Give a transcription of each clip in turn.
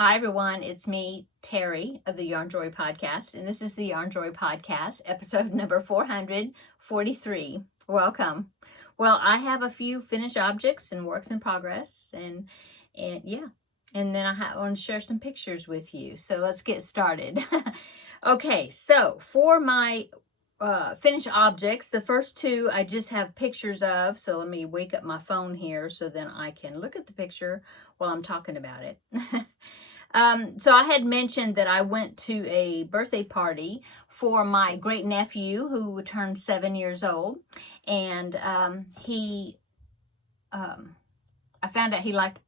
Hi everyone, it's me, Terry of the Yarn Joy Podcast, and this is the Yarn Joy Podcast, episode number 443. Welcome. Well, I have a few finished objects and works in progress, and yeah, and then I want to share some pictures with you. So let's get started. Okay, so for my finished objects, the first two I just have pictures of, so let me wake up my phone here so then I can look at the picture while I'm talking about it. So I had mentioned that I went to a birthday party for my great nephew who turned 7 years old, and I found out he liked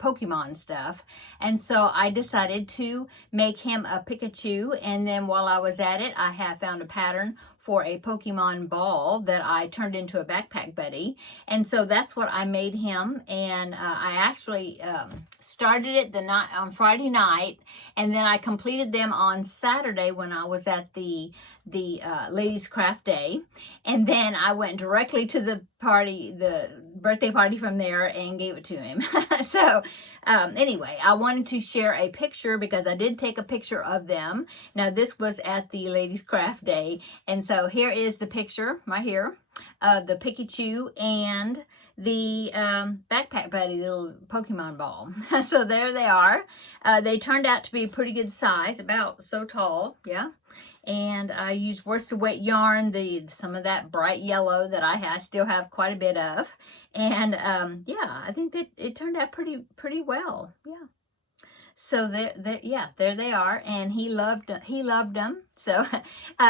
Pokemon stuff, and so I decided to make him a Pikachu. And then while I was at it, I have found a pattern for a Pokemon ball that I turned into a backpack buddy, and so that's what I made him. And I actually started it the night on Friday night, and then I completed them on Saturday when I was at the ladies craft day, and then I went directly to the party, the birthday party from there, and gave it to him. So anyway, I wanted to share a picture because I did take a picture of them. Now this was at the ladies craft day, and so here is the picture right here of the Pikachu and the backpack buddy, the little Pokemon ball. So there they are. They turned out to be a pretty good size, about so tall, yeah. And I used worsted weight yarn, some of that bright yellow that I still have quite a bit of. And yeah, I think that it turned out pretty well, yeah. So there they are, and he loved them. So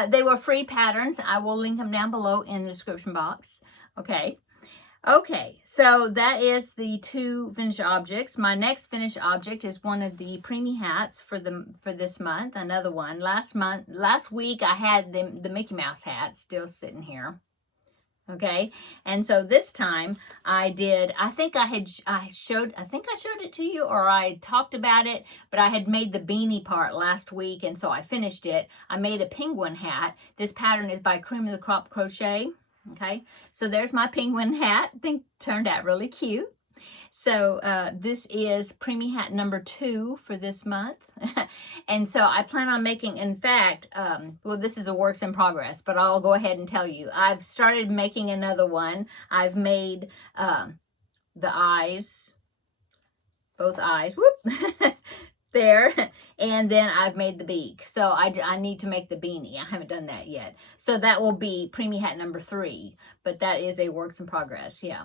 they were free patterns. I will link them down below in the description box. Okay, so that is the two finished objects. My next finished object is one of the preemie hats for this month. Another one. Last week I had the Mickey Mouse hat still sitting here. Okay, and so this time I think I showed it to you, or I talked about it, but I had made the beanie part last week, and so I finished it. I made a penguin hat. This pattern is by Cream of the Crop Crochet. Okay, so there's my penguin hat. I think turned out really cute. So this is preemie hat number 2 for this month. And so I plan on making, in fact, well, this is a works in progress, but I'll go ahead and tell you. I've started making another one. I've made the eyes, both eyes, whoop, there, and then I've made the beak. So I need to make the beanie. I haven't done that yet. So that will be preemie hat number 3, but that is a works in progress, yeah.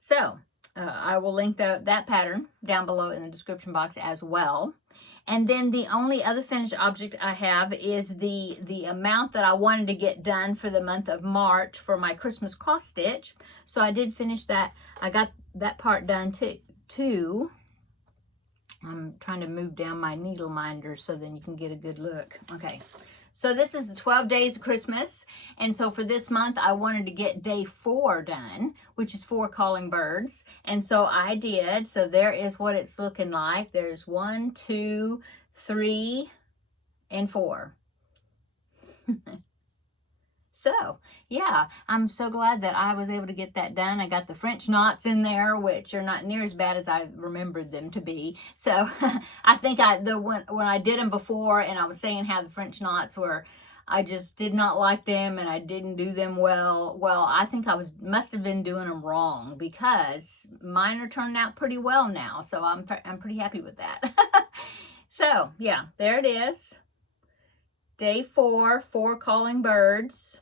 So I will link that pattern down below in the description box as well. And then the only other finished object I have is the amount that I wanted to get done for the month of March for my Christmas cross stitch. So I did finish that. I got that part done too. I'm trying to move down my needle minder so then you can get a good look. Okay. So this is the 12 days of Christmas, and so for this month I wanted to get day 4 done, which is 4 calling birds, and so I did. So there is what it's looking like. There's 1, 2, 3, and 4. So, yeah, I'm so glad that I was able to get that done. I got the French knots in there, which are not near as bad as I remembered them to be. So, I think when I did them before and I was saying how the French knots were, I just did not like them and I didn't do them well. Well, I think I must have been doing them wrong, because mine are turning out pretty well now. So, I'm pretty happy with that. So, yeah, there it is. Day 4, 4 calling birds.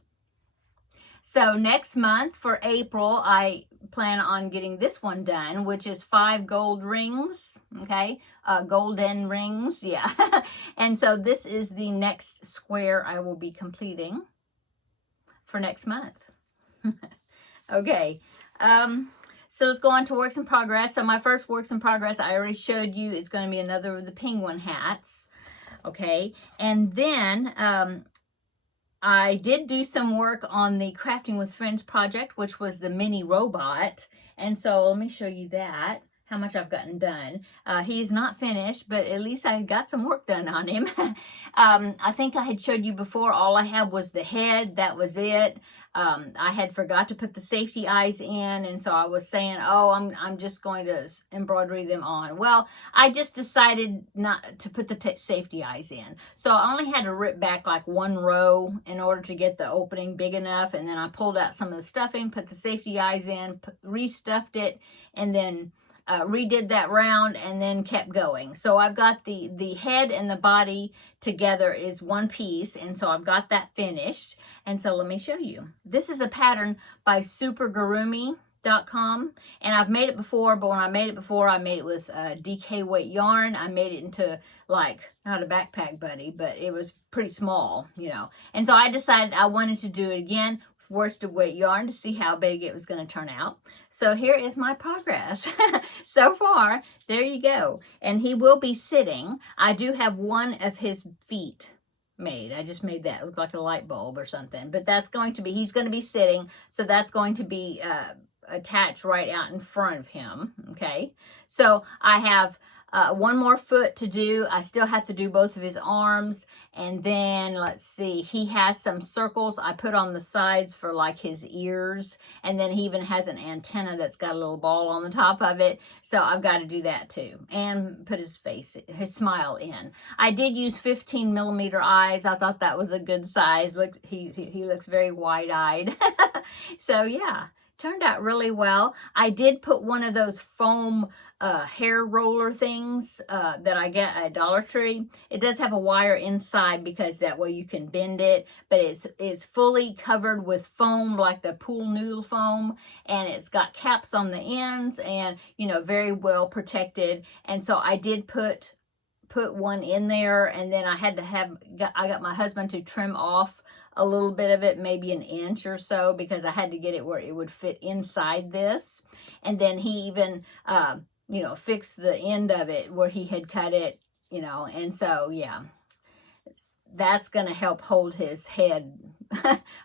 So next month for April, I plan on getting this one done, which is 5 gold rings, okay? Golden rings, yeah. And so this is the next square I will be completing for next month. Okay, so let's go on to works in progress. So my first works in progress, I already showed you, it's going to be another of the penguin hats, okay? And then I did do some work on the Crafting with Friends project, which was the mini robot. And so let me show you that, how much I've gotten done. He's not finished, but at least I got some work done on him. I think I had showed you before, all I had was the head. That was it. I had forgot to put the safety eyes in, and so I was saying, oh, I'm just going to embroidery them on. Well, I just decided not to put the safety eyes in. So I only had to rip back like one row in order to get the opening big enough, and then I pulled out some of the stuffing, put the safety eyes in, restuffed it, and then redid that round, and then kept going. So I've got the head and the body together is one piece, and so I've got that finished. And so let me show you. This is a pattern by supergurumi.com, and I've made it before, but when I made it before, I made it with DK weight yarn. I made it into like, not a backpack buddy, but it was pretty small, you know. And so I decided I wanted to do it again with worsted weight yarn to see how big it was going to turn out. So here is my progress. So far, there you go. And he will be sitting. I do have one of his feet made. I just made that look like a light bulb or something. But that's going to be, he's going to be sitting. So that's going to be attached right out in front of him. Okay. So I have one more foot to do. I still have to do both of his arms. And then let's see, he has some circles I put on the sides for like his ears. And then he even has an antenna that's got a little ball on the top of it. So I've got to do that too. And put his face, his smile in. I did use 15mm eyes. I thought that was a good size. Look, he looks very wide-eyed. So yeah, turned out really well. I did put one of those foam hair roller things that I get at Dollar Tree. It does have a wire inside because that way you can bend it, but it's fully covered with foam, like the pool noodle foam, and it's got caps on the ends, and you know, very well protected. And so I did put one in there, and then I had to I got my husband to trim off a little bit of it, maybe an inch or so, because I had to get it where it would fit inside this. And then he even you know, fix the end of it where he had cut it, you know. And so yeah, that's going to help hold his head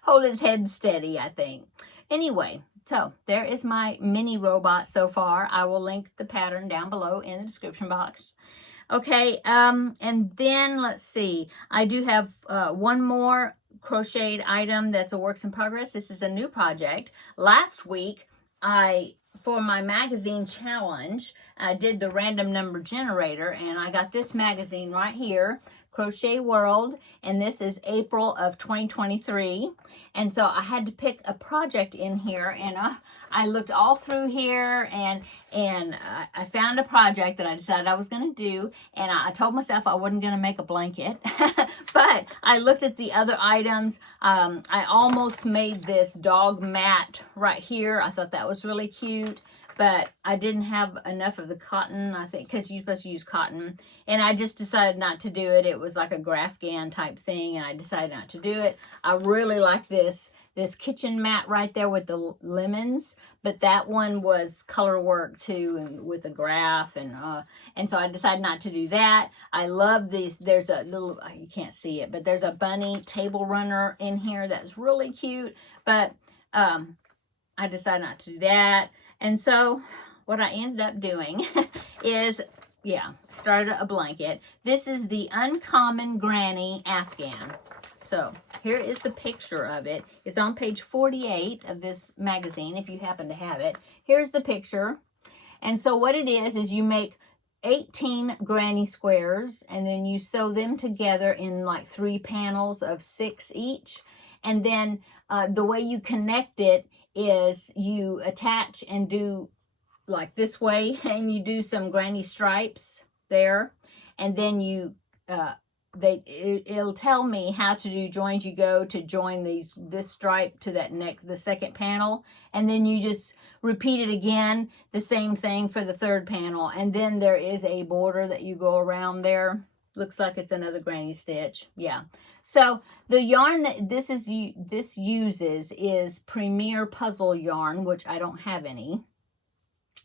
hold his head steady, I think. Anyway, so there is my mini robot so far. I will link the pattern down below in the description box. Okay, and then let's see, I do have one more crocheted item that's a works in progress. This is a new project. Last week for my magazine challenge, I did the random number generator, and I got this magazine right here, Crochet World, and this is April of 2023. And so I had to pick a project in here, and I looked all through here, and I found a project that I decided I was going to do, and I told myself I wasn't going to make a blanket, but I looked at the other items. I almost made this dog mat right here. I thought that was really cute, but I didn't have enough of the cotton, I think, because you're supposed to use cotton, and I just decided not to do it. It was like a Grafgan type thing, and I decided not to do it. I really like this kitchen mat right there with the lemons, but that one was color work too, and with a graph, and so I decided not to do that. I love these. There's a little, you can't see it, but there's a bunny table runner in here that's really cute, but I decided not to do that. And so what I ended up doing is, yeah, started a blanket. This is the Uncommon Granny Afghan. So here is the picture of it. It's on page 48 of this magazine, if you happen to have it. Here's the picture. And so what it is you make 18 granny squares, and then you sew them together in like 3 panels of 6 each. And then the way you connect it is you attach and do like this way, and you do some granny stripes there, and then you it'll tell me how to do joins. You go to join this stripe to the second panel, and then you just repeat it again, the same thing for the third panel, and then there is a border that you go around there. Looks like it's another granny stitch. Yeah. So the yarn that this uses is Premier Puzzle yarn, which I don't have any.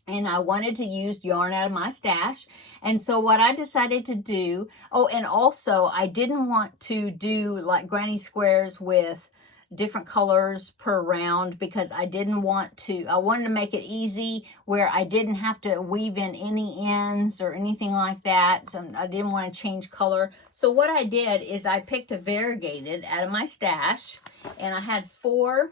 And I wanted to use yarn out of my stash. And so what I decided to do, oh, and also I didn't want to do like granny squares with different colors per round because I wanted to make it easy where I didn't have to weave in any ends or anything like that. So I didn't want to change color. So what I did is I picked a variegated out of my stash, and I had four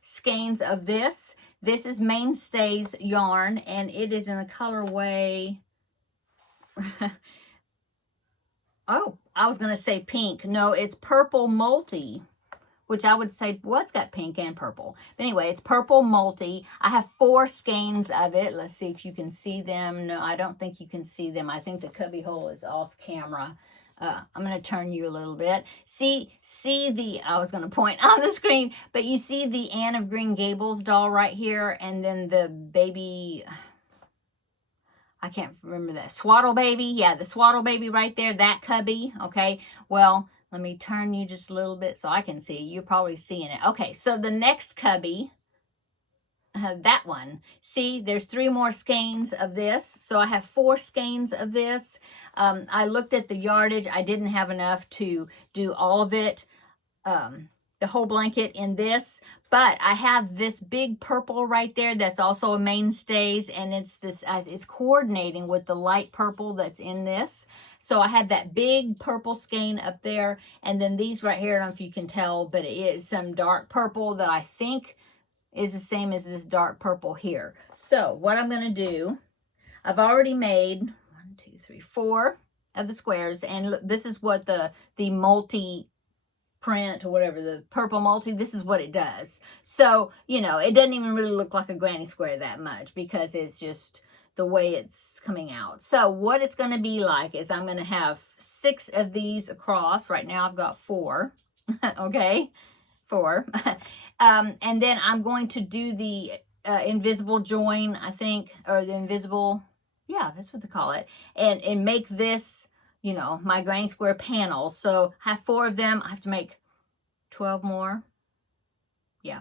skeins of this. This is Mainstays yarn, and it is in the colorway oh, I was going to say pink. No, it's purple multi, which I would say, well, it's got pink and purple. But anyway, it's purple multi. I have 4 skeins of it. Let's see if you can see them. No, I don't think you can see them. I think the cubby hole is off camera. I'm going to turn you a little bit. See the, I was going to point on the screen, but you see the Anne of Green Gables doll right here, and then the baby, I can't remember that, Swaddle Baby. Yeah, the Swaddle Baby right there, that cubby. Okay, well, let me turn you just a little bit so I can see. You're probably seeing it. Okay, so the next cubby, that one. See, there's 3 more skeins of this. So I have 4 skeins of this. I looked at the yardage. I didn't have enough to do all of it, the whole blanket in this. But I have this big purple right there that's also a Mainstays, and it's this. It's coordinating with the light purple that's in this. So I had that big purple skein up there, and then these right here, I don't know if you can tell, but it is some dark purple that I think is the same as this dark purple here. So what I'm going to do, I've already made 1, 2, 3, 4 of the squares, and this is what the multi print or whatever, the purple multi, this is what it does. So, you know, it doesn't even really look like a granny square that much because it's just the way it's coming out. So what it's going to be like is I'm going to have 6 of these across. Right now I've got 4. Okay, 4. And then I'm going to do the invisible join, I think, or the invisible, yeah, that's what they call it, and make this, you know, my granny square panels. So I have 4 of them. I have to make 12 more. Yeah.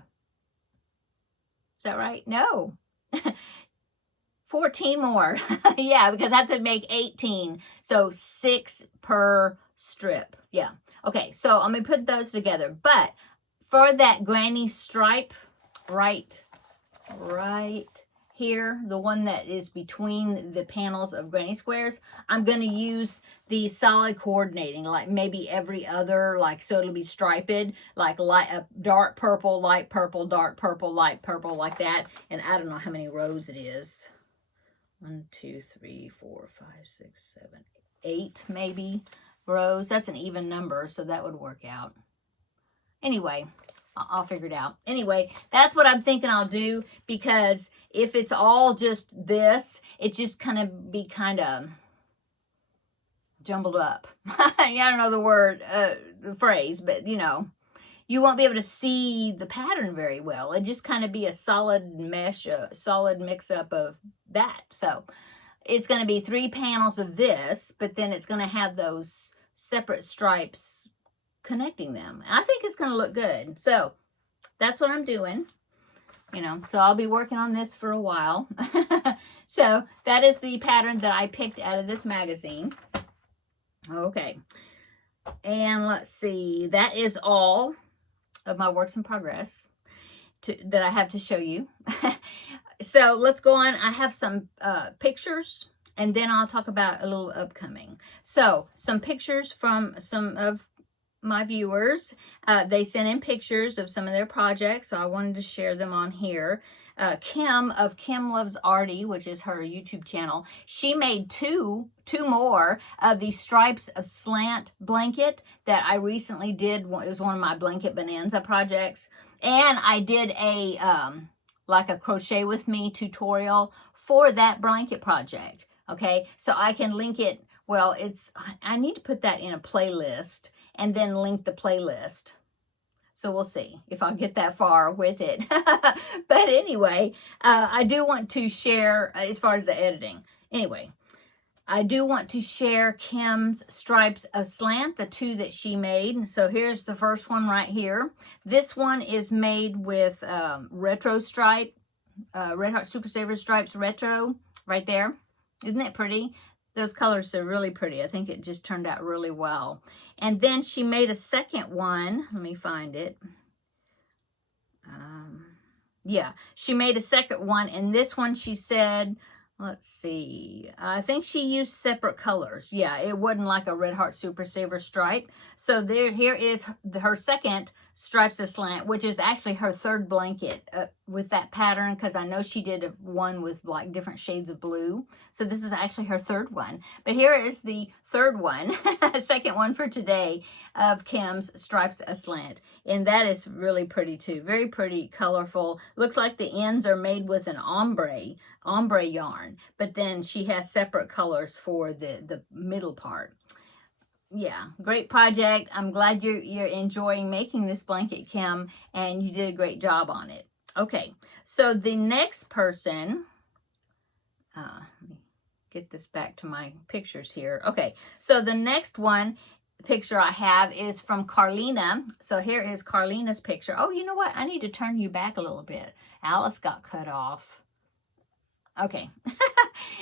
Is that right? No. 14 more. Yeah, because I have to make 18. So 6 per strip. Yeah. Okay, so I'm going to put those together. But for that granny stripe right here, the one that is between the panels of granny squares, I'm going to use the solid coordinating, like maybe every other, like, so it'll be striped, like dark purple, light purple, dark purple, light purple, like that. And I don't know how many rows it is. 1, 2, 3, 4, 5, 6, 7, 8 maybe rows. That's an even number, so that would work out. Anyway, I'll figure it out. Anyway, that's what I'm thinking I'll do, because if it's all just this, it just kind of jumbled up. I don't know the phrase, but you know, you won't be able to see the pattern very well. It just kind of be a solid mesh, a solid mix up of that. So it's going to be 3 panels of this, but then it's going to have those separate stripes connecting them. I think it's going to look good. So that's what I'm doing, you know, so I'll be working on this for a while. So that is the pattern that I picked out of this magazine. Okay. And let's see, that is all of my works in progress that I have to show you. So let's go on. I have some pictures, and then I'll talk about a little upcoming. So some pictures from some of my viewers. They sent in pictures of some of their projects, so I wanted to share them on here. Kim of Kim Loves Artie, which is her YouTube channel, she made two more of these stripes of slant blanket that I recently did. It was one of my blanket bonanza projects, and I did a like a crochet with me tutorial for that blanket project. Okay, so I can link it. Well, I need to put that in a playlist and then link the playlist. So we'll see if I'll get that far with it. But anyway, I do want to share, as far as the editing. Anyway, I do want to share Kim's stripes of slant, the 2 that she made. So here's the first one right here. This one is made with retro stripe, Red Heart Super Saver Stripes Retro right there. Isn't that pretty? Those colors are really pretty. I think it just turned out really well. And then she made a second one. Let me find it. Yeah, she made a second one, and this one she said, let's see, I think she used separate colors. Yeah, it wasn't like a Red Heart Super Saver stripe. So here is her second Stripes Aslant, which is actually her third blanket with that pattern, because I know she did one with like different shades of blue. So this was actually her third one. But here is the third one, second one for today, of Kim's Stripes Aslant. And that is really pretty too. Very pretty, colorful. Looks like the ends are made with an ombre yarn. But then she has separate colors for the middle part. Yeah, great project. I'm glad you're enjoying making this blanket, Kim, and you did a great job on it. Okay, so the next person, let me get this back to my pictures here. Okay, so the next picture I have is from Carlina. So here is Carlina's picture. Oh, you know what? I need to turn you back a little bit. Alice got cut off. Okay.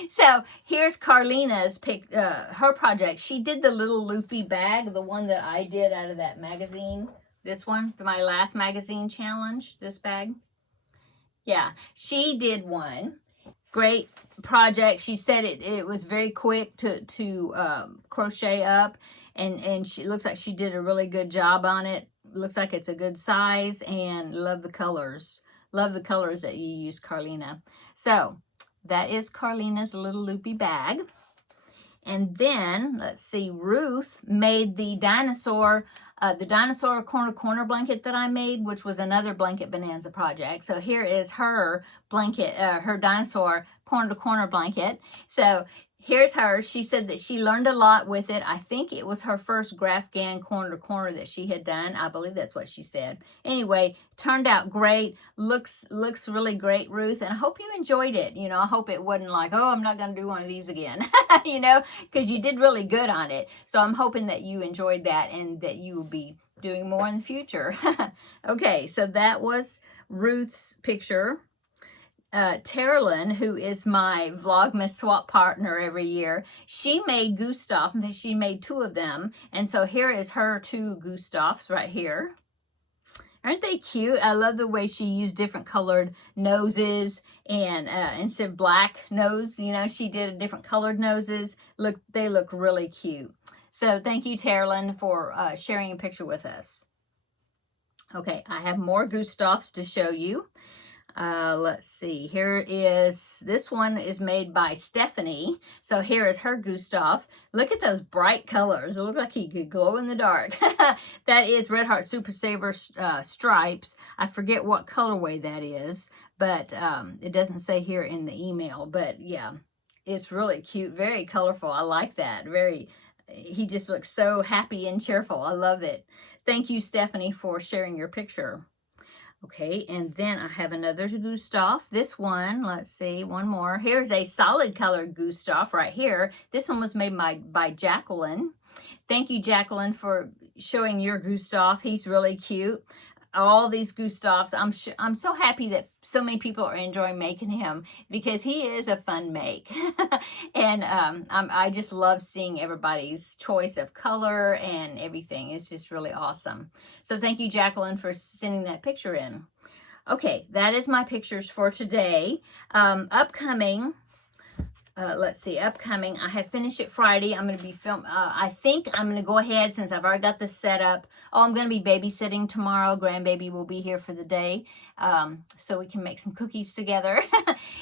So here's Carlina's her project. She did the little loopy bag, the one that I did out of that magazine. This one, my last magazine challenge, this bag. Yeah, she did one. Great project. She said it was very quick to crochet up, and she looks like she did a really good job on it. Looks like it's a good size, and love the colors. Love the colors that you use, Carlina. So that is Carlina's little loopy bag. And then, let's see, Ruth made the dinosaur corner blanket that I made, which was another Blanket Bonanza project. So here is her blanket, her dinosaur corner blanket. So here's her. She said that she learned a lot with it. I think it was her first Grafghan corner that she had done. I believe that's what she said. Anyway, turned out great. Looks really great, Ruth. And I hope you enjoyed it. You know, I hope it wasn't like, oh, I'm not going to do one of these again. You know, because you did really good on it. So I'm hoping that you enjoyed that and that you will be doing more in the future. Okay, so that was Ruth's picture. Terrilyn, who is my Vlogmas swap partner every year, she made Gustav. In fact, she made two of them. And so here is her two Gustavs right here. Aren't they cute? I love the way she used different colored noses, and instead of black nose, you know, she did different colored noses. Look, they look really cute. So thank you, Terrilyn, for sharing a picture with us. Okay, I have more Gustavs to show you. Let's see, this one is made by Stephanie. So here is her Gustav. Look at those bright colors. It looks like he could glow in the dark. That is Red Heart Super Saver stripes. I forget what colorway that is, but it doesn't say here in the email. But yeah, it's really cute, very colorful. I like that. He just looks so happy and cheerful. I love it. Thank you, Stephanie, for sharing your picture. Okay, and then I have another Gustav. This one, let's see, one more. Here's a solid colored Gustav right here. This one was made by Jacqueline. Thank you, Jacqueline, for showing your Gustav. He's really cute. All these Gustavs, I'm so happy that so many people are enjoying making him, because he is a fun make. And I just love seeing everybody's choice of color and everything. It's just really awesome. So thank you, Jacqueline, for sending that picture in. Okay, that is my pictures for today. Upcoming, I have Finish It Friday. I'm going to be I think I'm going to go ahead, since I've already got this set up. Oh, I'm going to be babysitting tomorrow. Grandbaby will be here for the day, so we can make some cookies together.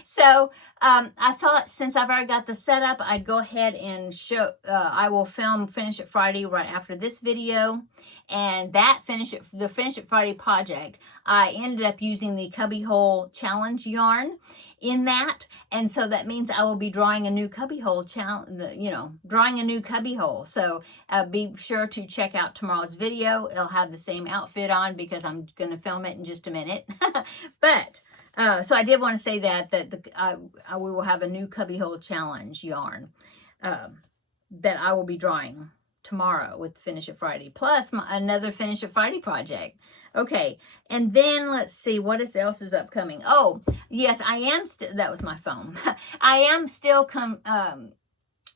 So I thought, since I've already got the setup, I'd go ahead and show, I will film Finish It Friday right after this video. And that the Finish It Friday project, I ended up using the Cubbyhole Challenge yarn in that, and so that means I will be drawing a new cubbyhole drawing a new cubbyhole. So be sure to check out tomorrow's video. It'll have the same outfit on, because I'm going to film it in just a minute. But so I did want to say that we will have a new cubbyhole challenge yarn that I will be drawing tomorrow with Finish It Friday, plus another Finish It Friday project. Okay, and then let's see what else is upcoming. Oh, yes, I am still, that was my phone. I am still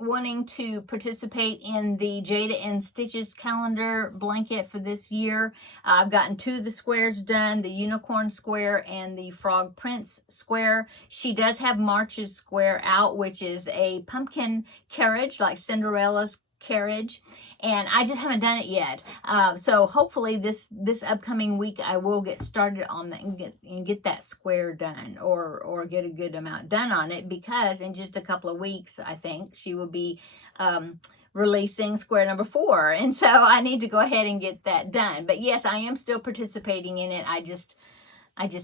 wanting to participate in the Jada and Stitches calendar blanket for this year. I've gotten 2 of the squares done, the unicorn square and the frog prince square. She does have March's square out, which is a pumpkin carriage like Cinderella's carriage, and I just haven't done it yet. So hopefully this upcoming week I will get started on that and get that square done, or get a good amount done on it, because in just a couple of weeks I think she will be releasing square number 4, and so I need to go ahead and get that done. But yes, I am still participating in it. I just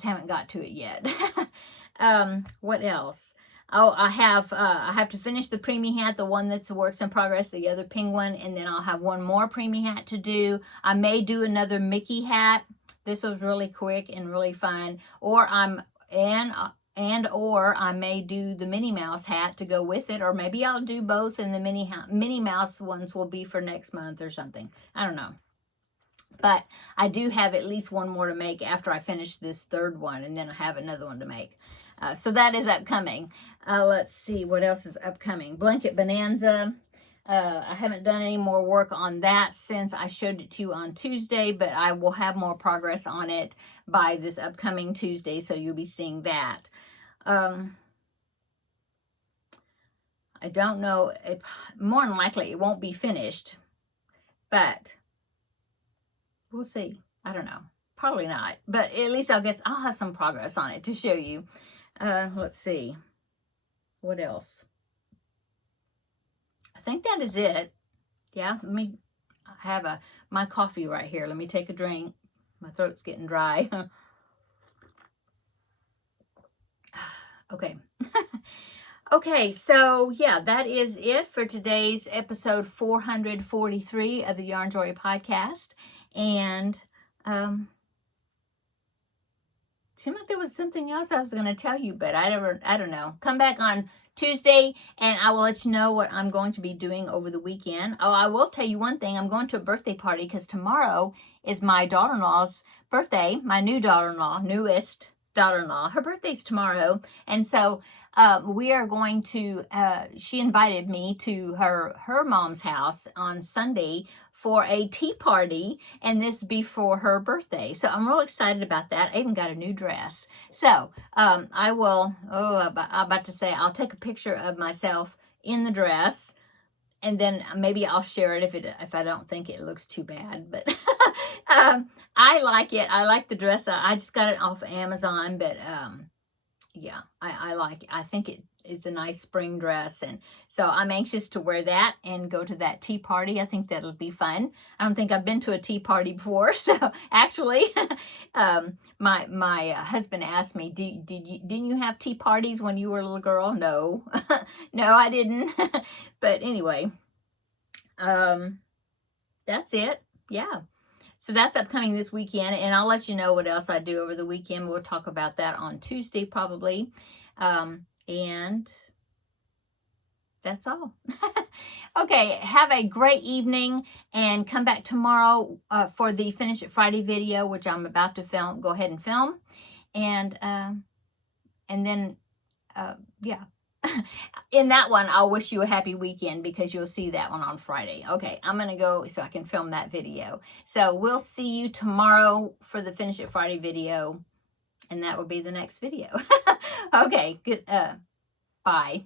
haven't got to it yet. What else? Oh, I have to finish the preemie hat, the one that's a works in progress, the other penguin, and then I'll have one more preemie hat to do. I may do another Mickey hat. This was really quick and really fun. Or I may do the Minnie Mouse hat to go with it, or maybe I'll do both, and the Minnie Mouse ones will be for next month or something. I don't know. But I do have at least one more to make after I finish this 3rd one, and then I have another one to make. So that is upcoming. Let's see what else is upcoming. Blanket Bonanza. I haven't done any more work on that since I showed it to you on Tuesday, but I will have more progress on it by this upcoming Tuesday, so you'll be seeing that. I don't know. More than likely, it won't be finished, but we'll see. I don't know. Probably not, but at least I'll have some progress on it to show you. Let's see. What else? I think that is it. Yeah, I have my coffee right here. Let me take a drink. My throat's getting dry. Okay. Okay, so yeah, that is it for today's episode 443 of the Yarn Joy podcast. And seemed like there was something else I was going to tell you, but I don't know. Come back on Tuesday and I will let you know what I'm going to be doing over the weekend. Oh, I will tell you one thing. I'm going to a birthday party because tomorrow is my daughter-in-law's birthday. My new daughter-in-law, newest daughter-in-law. Her birthday's tomorrow. And so we are going to, she invited me to her mom's house on Sunday for a tea party, and this before her birthday. So I'm real excited about that. I even got a new dress. So I will, I'm about to say, I'll take a picture of myself in the dress, and then maybe I'll share it if I don't think it looks too bad. But I like it. I like the dress. I just got it off of Amazon, but yeah, I like it. I think it's a nice spring dress, and so I'm anxious to wear that and go to that tea party. I think that'll be fun. I don't think I've been to a tea party before, so actually, my husband asked me, didn't you have tea parties when you were a little girl? No, no, I didn't. But anyway, that's it. Yeah. So that's upcoming this weekend, and I'll let you know what else I do over the weekend. We'll talk about that on Tuesday probably. And that's all. Okay, have a great evening, and come back tomorrow for the Finish It Friday video, which I'm about to film. Go ahead and film. And then, yeah. In that one, I'll wish you a happy weekend because you'll see that one on Friday. Okay, I'm going to go so I can film that video. So we'll see you tomorrow for the Finish It Friday video, and that will be the next video. Okay, good. Bye.